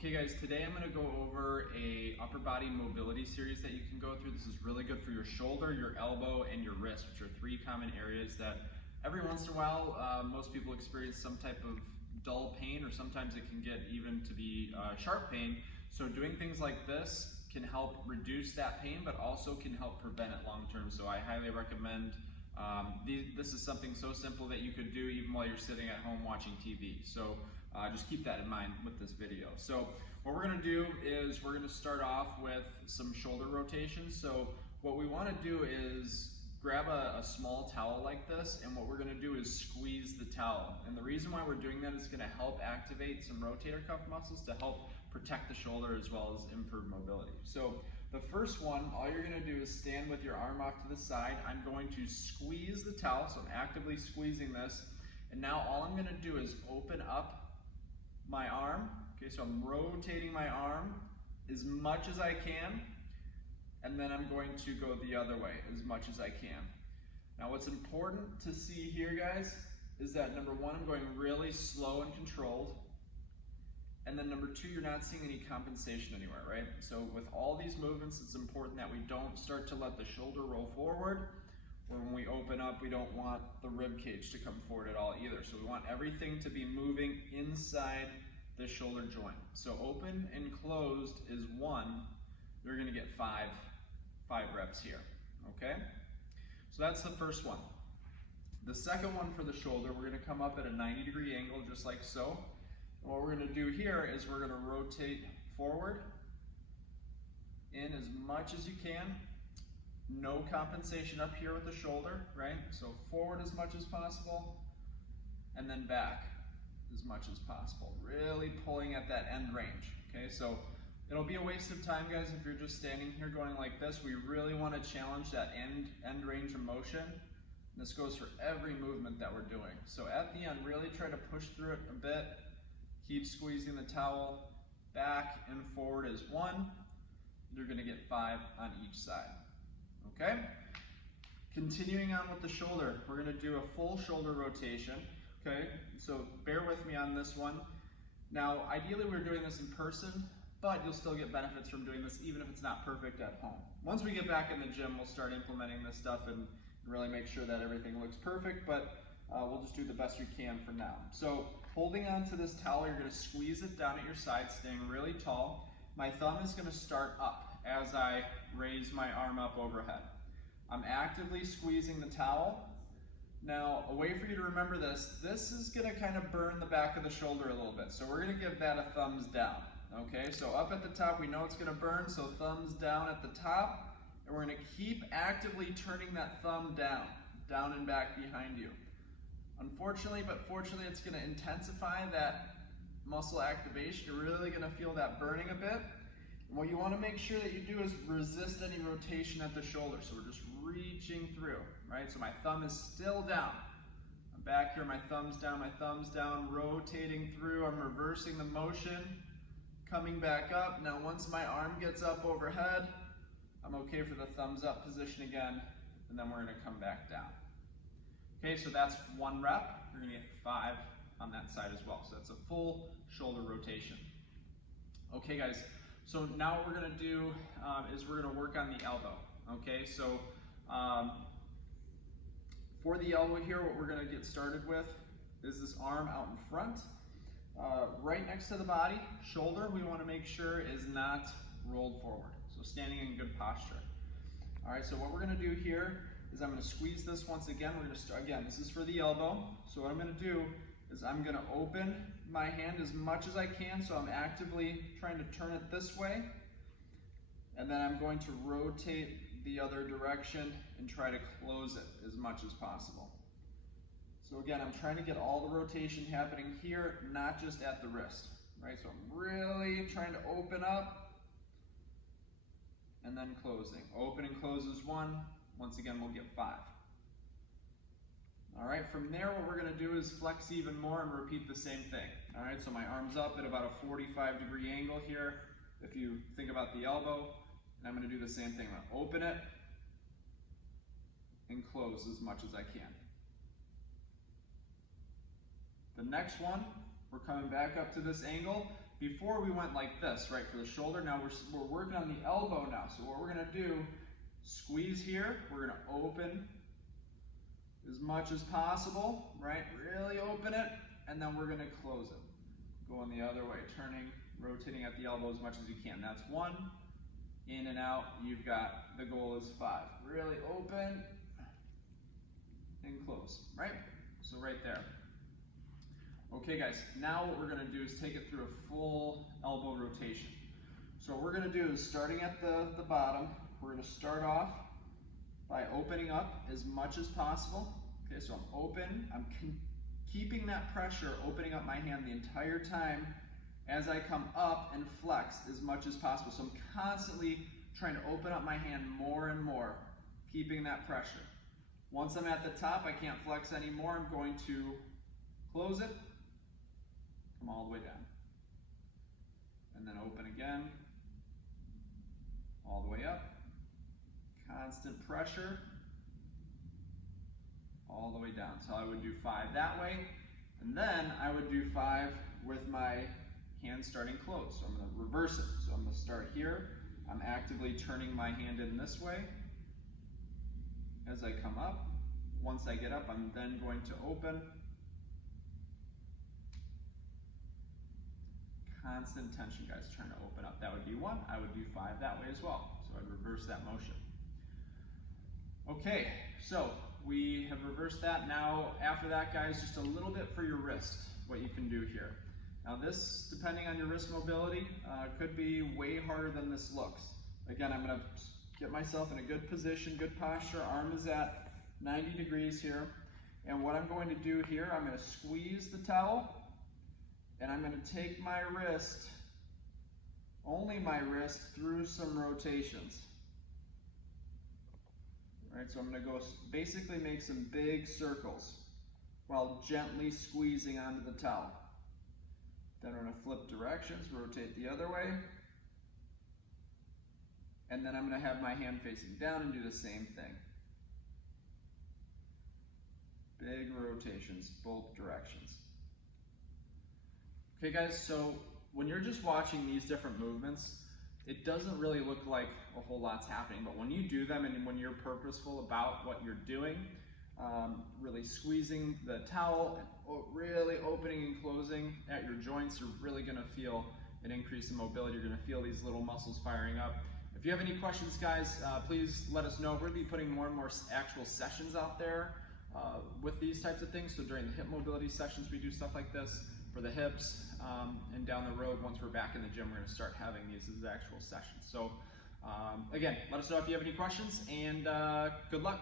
Okay guys, today I'm going to go over a upper body mobility series that you can go through. This is really good for your shoulder, your elbow, and your wrist, which are three common areas that every once in a while most people experience some type of dull pain, or sometimes it can get even to be sharp pain. So doing things like this can help reduce that pain, but also can help prevent it long term. So I highly recommend this is something so simple that you could do even while you're sitting at home watching TV. So just keep that in mind with this video. So what we're going to do is we're going to start off with some shoulder rotations. So what we want to do is grab a small towel like this, and what we're going to do is squeeze the towel. And the reason why we're doing that is going to help activate some rotator cuff muscles to help protect the shoulder as well as improve mobility. So the first one, all you're going to do is stand with your arm off to the side. I'm going to squeeze the towel, so I'm actively squeezing this. And now all I'm going to do is open up my arm. Okay, so I'm rotating my arm as much as I can, and then I'm going to go the other way as much as I can. Now what's important to see here, guys, is that number one, I'm going really slow and controlled. And then number two, you're not seeing any compensation anywhere, right? So with all these movements, it's important that we don't start to let the shoulder roll forward, or when we open up, we don't want the rib cage to come forward at all either. So we want everything to be moving inside the shoulder joint. So open and closed is 1. You're gonna get five reps here, okay? So that's the first one. The second one for the shoulder, we're gonna come up at a 90-degree angle, just like so. And what we're going to do here is we're going to rotate forward in as much as you can. No compensation up here with the shoulder, right? So forward as much as possible, and then back as much as possible. Really pulling at that end range, okay? So it'll be a waste of time, guys, if you're just standing here going like this. We really want to challenge that end range of motion. And this goes for every movement that we're doing. So at the end, really try to push through it a bit. Keep squeezing the towel. Back and forward is 1. You're going to get 5 on each side. Okay? Continuing on with the shoulder, we're going to do a full shoulder rotation. Okay? So bear with me on this one. Now, ideally we're doing this in person, but you'll still get benefits from doing this even if it's not perfect at home. Once we get back in the gym, we'll start implementing this stuff and really make sure that everything looks perfect, but we'll just do the best we can for now. So holding on to this towel, you're going to squeeze it down at your side, staying really tall. My thumb is going to start up as I raise my arm up overhead. I'm actively squeezing the towel. Now, a way for you to remember this is going to kind of burn the back of the shoulder a little bit. So we're going to give that a thumbs down. Okay, so up at the top, we know it's going to burn, so thumbs down at the top. And we're going to keep actively turning that thumb down and back behind you. Unfortunately, but fortunately, it's going to intensify that muscle activation. You're really going to feel that burning a bit. And what you want to make sure that you do is resist any rotation at the shoulder. So we're just reaching through, right? So my thumb is still down. I'm back here, my thumb's down, rotating through. I'm reversing the motion, coming back up. Now, once my arm gets up overhead, I'm okay for the thumbs up position again, and then we're going to come back down. Okay, so that's 1 rep. You're going to get 5 on that side as well. So that's a full shoulder rotation. Okay, guys, so now what we're going to do is we're going to work on the elbow. Okay, so for the elbow here, what we're going to get started with is this arm out in front, right next to the body. Shoulder, we want to make sure is not rolled forward. So standing in good posture. All right, so what we're going to do here is I'm going to squeeze this once again. We're going to start again. This is for the elbow. So what I'm going to do is I'm going to open my hand as much as I can. So I'm actively trying to turn it this way. And then I'm going to rotate the other direction and try to close it as much as possible. So again, I'm trying to get all the rotation happening here, not just at the wrist, right? So I'm really trying to open up and then closing. Open and close is 1. Once again, we'll get 5. All right, from there, what we're going to do is flex even more and repeat the same thing. All right, so my arm's up at about a 45-degree angle here, if you think about the elbow, and I'm going to do the same thing. I'm going to open it and close as much as I can. The next one We're coming back up to this angle. Before we went like this, right, for the shoulder. Now we're working on the elbow now. So what we're gonna do, squeeze here. We're gonna open as much as possible, right? Really open it, and then we're gonna close it. Going the other way, turning, rotating at the elbow as much as you can. That's 1, in and out. You've got, the goal is 5. Really open and close, right? So right there. Okay guys, now what we're gonna do is take it through a full elbow rotation. So what we're gonna do is, starting at the bottom, we're gonna start off by opening up as much as possible. Okay, so I'm open, I'm keeping that pressure, opening up my hand the entire time as I come up and flex as much as possible. So I'm constantly trying to open up my hand more and more, keeping that pressure. Once I'm at the top, I can't flex anymore. I'm going to close it, come all the way down, and then open again, all the way up. Constant pressure, all the way down. So I would do 5 that way, and then I would do 5 with my hand starting closed. So I'm going to reverse it. So I'm going to start here. I'm actively turning my hand in this way as I come up. Once I get up, I'm then going to open. Constant tension, guys, trying to open up. That would be 1. I would do 5 that way as well. So I'd reverse that motion. Okay, so we have reversed that. Now, after that, guys, just a little bit for your wrist, what you can do here. Now this, depending on your wrist mobility, could be way harder than this looks. Again, I'm gonna get myself in a good position, good posture. Arm is at 90 degrees here. And what I'm going to do here, I'm gonna squeeze the towel, and I'm gonna take my wrist, only my wrist, through some rotations. All right, so I'm gonna go basically make some big circles while gently squeezing onto the towel. Then we're gonna flip directions, rotate the other way. And then I'm gonna have my hand facing down and do the same thing. Big rotations, both directions. Okay guys, so when you're just watching these different movements, it doesn't really look like a whole lot's happening, but when you do them and when you're purposeful about what you're doing, really squeezing the towel, and really opening and closing at your joints, you're really gonna feel an increase in mobility. You're gonna feel these little muscles firing up. If you have any questions, guys, please let us know. We're gonna be putting more and more actual sessions out there with these types of things. So during the hip mobility sessions, we do stuff like this for the hips, and down the road, once we're back in the gym, we're gonna start having these as actual sessions. So again, let us know if you have any questions, and good luck.